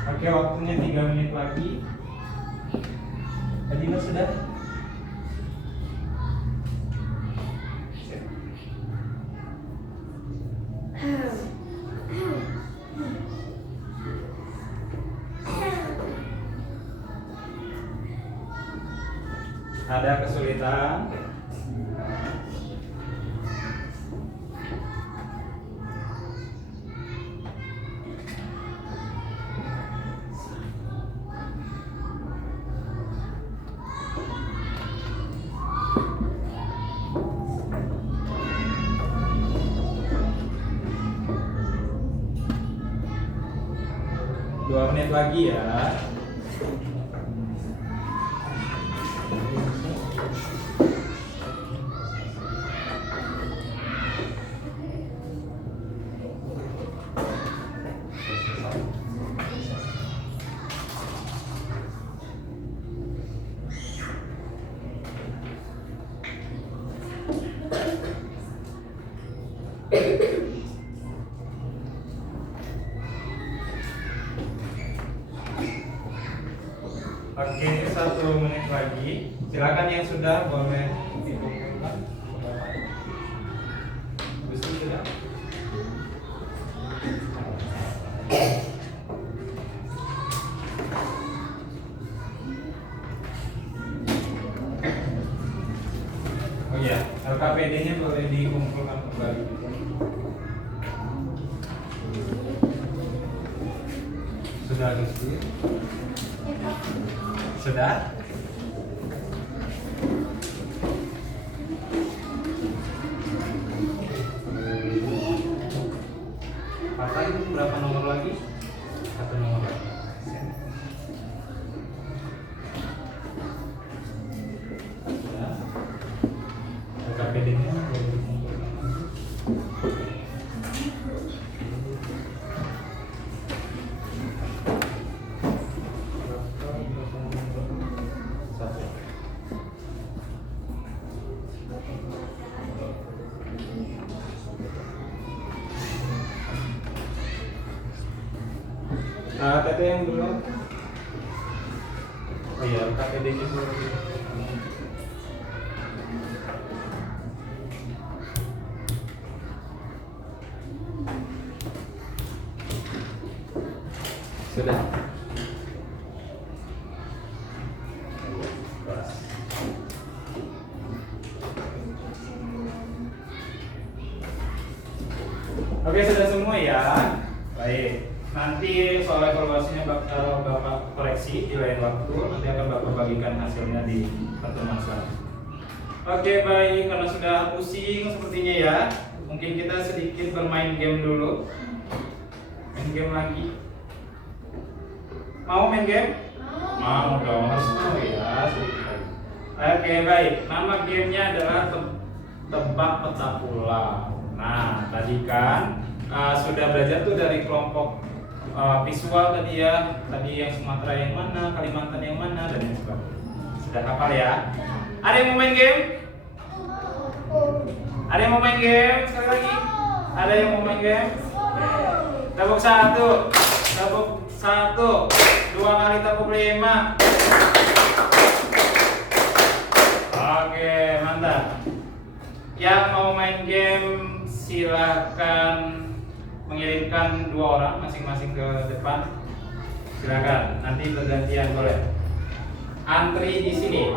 Oke, waktunya 3 menit lagi. Adina sudah? Ada kesulitan? Dua menit lagi ya. 1 menit lagi. Silakan yang sudah boleh dikumpulkan. Gusti sudah? Oh iya, LKPD-nya boleh dikumpulkan kembali. Sudah Gusti? Sudah? Apa itu berapa nomor lagi? 1 nomor lagi. Sudah. LKPD-nya boleh dikumpulkan lagi. Tete yang dulu. Oh iya, KTD-nya dulu. Sudah. Oke, sudah semua ya. Baik. Nanti soal evaluasinya bakal Bapak koreksi di lain waktu. Nanti akan Bapak bagikan hasilnya di pertemuan selanjutnya. Oke, baik. Karena sudah pusing sepertinya ya, mungkin kita sedikit bermain game dulu. Main game lagi. Mau main game? Mau dong, harus mau ya sedikit lagi. Oke, baik. Nama gamenya adalah tebak peta pulau. Nah, tadi kan sudah belajar tuh dari kelompok visual tadi ya, tadi yang Sumatera yang mana, Kalimantan yang mana, dan yang sebagainya. Sudah hafal ya? Ada yang mau main game? Ada yang mau main game? Sekali lagi. Ada yang mau main game? Tepuk 1, tepuk 1, 2 kali tepuk 5. Oke, mantap. Yang mau main game silakan mengirimkan 2 orang masing-masing ke depan. Silakan, nanti bergantian boleh. Antri di sini.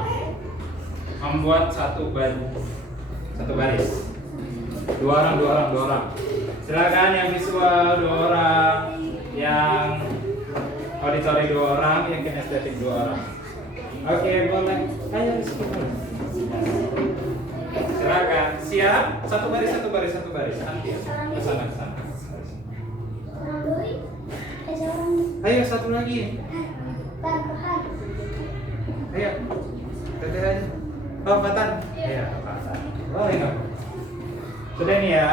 Membuat satu baris. 2 orang. Silakan yang visual 2 orang, yang auditori 2 orang, yang kinestetik 2 orang. Oke, boleh. Ayo di sini boleh. Silakan. Siap? Satu baris. Nanti ke sana. Ayo satu lagi. Ayo. Teteh aja. Oh, Fatan. Iya, Fatan. Boleh nggak? Sudah nih ya.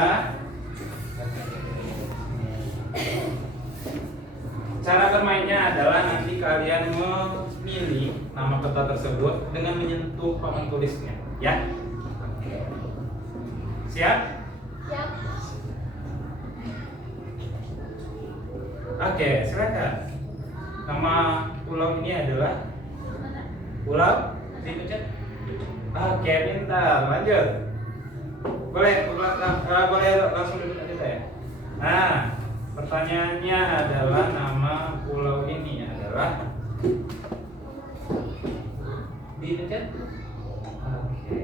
Cara bermainnya adalah nanti kalian memilih nama peta tersebut dengan menyentuh papan tulisnya, ya. Siap? Siap. Oke, silakan. Nama pulau ini adalah Pulau dipencet. Oke, pintar. Lanjut. Boleh langsung duduk aja ya. Nah, pertanyaannya adalah nama pulau ini adalah dipencet. Oke.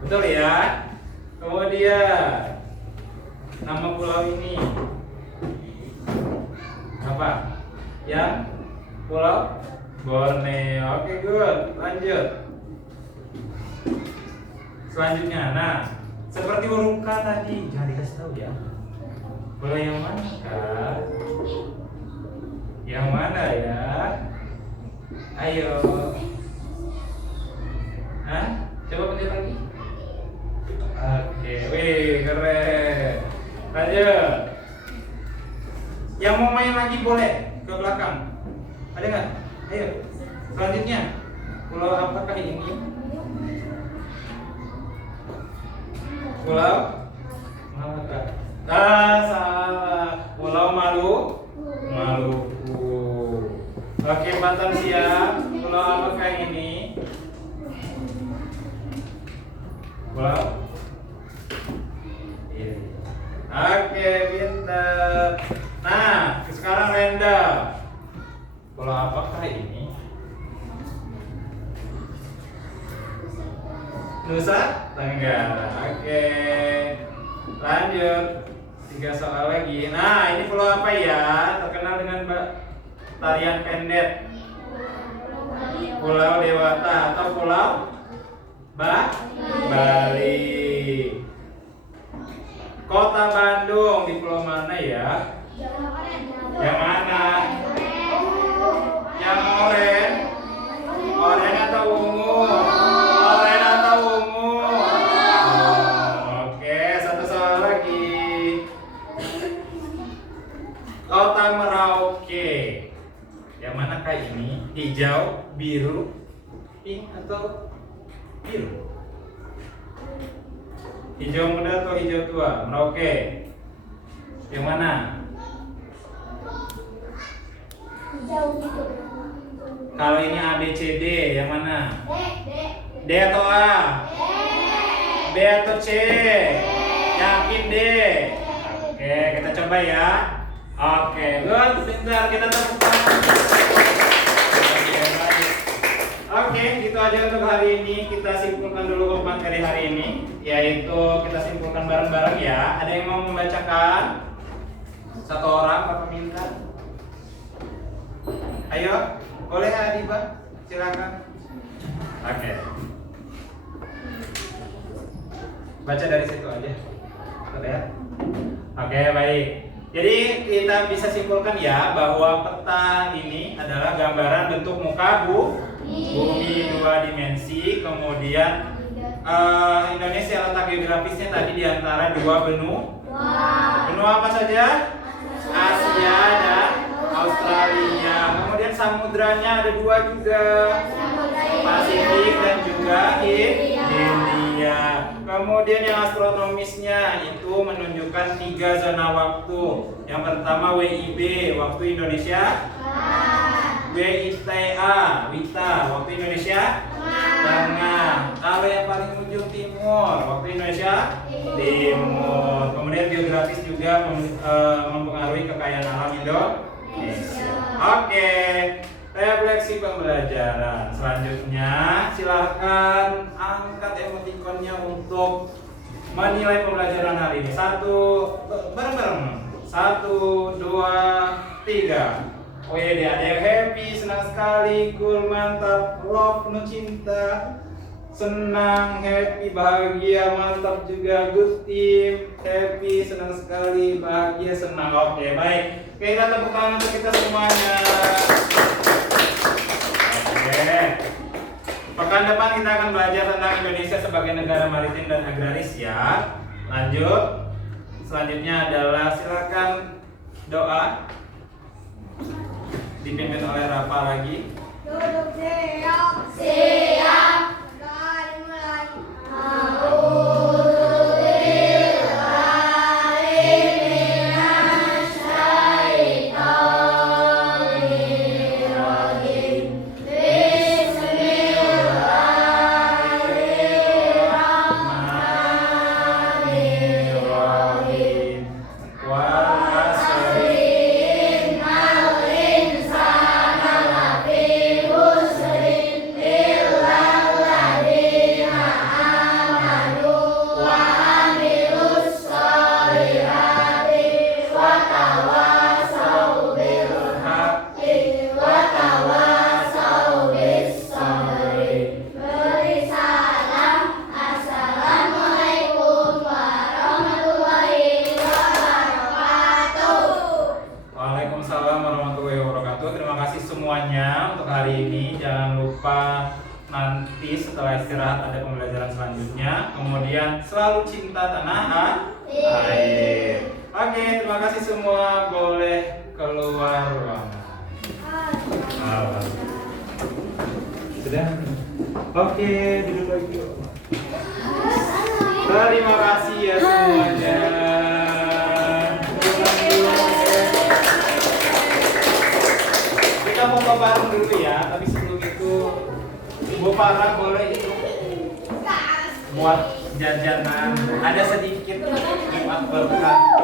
Betul ya? Kemudian nama pulau ini apa? Yang Pulau Borneo. Oke, good. Lanjut. Selanjutnya, nah, seperti huruf K tadi, jangan dikasih tahu ya. Pulau yang mana Kak? Yang mana ya? Ayo. Hah? Coba pencet lagi. Oke, wih, keren. Lanjut. Yang mau main lagi boleh ke belakang. Ada nggak? Ayo. Selanjutnya, pulau apakah ini? Pulau Malaka. Salah. Pulau Maluku. Oke, Banten siap. Pulau Pulau apakah ini? Pulau? Iya. Oke, pintar. Nah, sekarang Renda. Pulau apakah ini? Nusa Tenggara. Oke. Lanjut. 3 soal lagi. Nah, ini pulau apa ya? Terkenal dengan tarian pendek. Pulau Dewata atau Pulau Bali. Kota Bandung di pulau mana ya? Yang mana? Yang oren? Oren atau ungu? Oren atau ungu? Oke, satu soal lagi. Kota Merauke. Yang manakah ini? Hijau, biru, pink atau biru? Hijau muda atau hijau tua? Merauke. Yang mana? Kalau ini A, B, C, D, yang mana? D atau A? B atau C? Yakin D? Oke, kita coba ya. Oke, good, pintar, kita tepuk tangan. Oke, baik. Oke, gitu aja untuk hari ini. Kita simpulkan dulu materi hari ini, yaitu kita simpulkan bareng-bareng ya. Ada yang mau membacakan? Satu orang, Bapak minta. Ayo, boleh Adiba? Silakan. Oke. Baca dari situ aja. Lihat. Oke, baik. Jadi kita bisa simpulkan ya bahwa peta ini adalah gambaran bentuk muka bumi 2 dimensi. Kemudian Indonesia letak geografisnya tadi di antara 2 benua. Benua apa saja? Asia dan Australia. Kemudian samudranya ada 2 juga, Pasifik dan juga India. Kemudian yang astronomisnya itu menunjukkan 3 zona waktu. Yang pertama WIB, waktu Indonesia. WITA, WITA, waktu Indonesia tengah. Kalau yang paling ujung timur, waktu Indonesia timur. Kemudian geografis juga mempengaruhi kekayaan alam Indonesia. Oke, refleksi pembelajaran. Selanjutnya, silahkan angkat emotikonnya untuk menilai pembelajaran hari ini. Bareng-bareng. 1, 2, 3. Oh iya deh, ada yang happy, senang sekali, cool, mantap, love, penuh cinta, senang, happy, bahagia, mantap juga, good team, happy, senang sekali, bahagia, senang. Oke, baik. Oke, kita tepuk tangan untuk kita semuanya. Oke. Pekan depan kita akan belajar tentang Indonesia sebagai negara maritim dan agraris ya. Lanjut. Selanjutnya adalah silakan doa. Dipimpin oleh Rafa lagi. Duduk siap. Siap. Dari mulai. semuanya untuk hari ini. Jangan lupa nanti setelah istirahat ada pembelajaran selanjutnya. Kemudian selalu cinta tanah air. Oke, terima kasih semua. Boleh keluar ruangan. Sudah? Oke, duduk lagi. Terima kasih ya semuanya. Kita foto bareng dulu ya, tapi sebelum itu Farah boleh itu muat jajanan, ada sedikit muat berkah.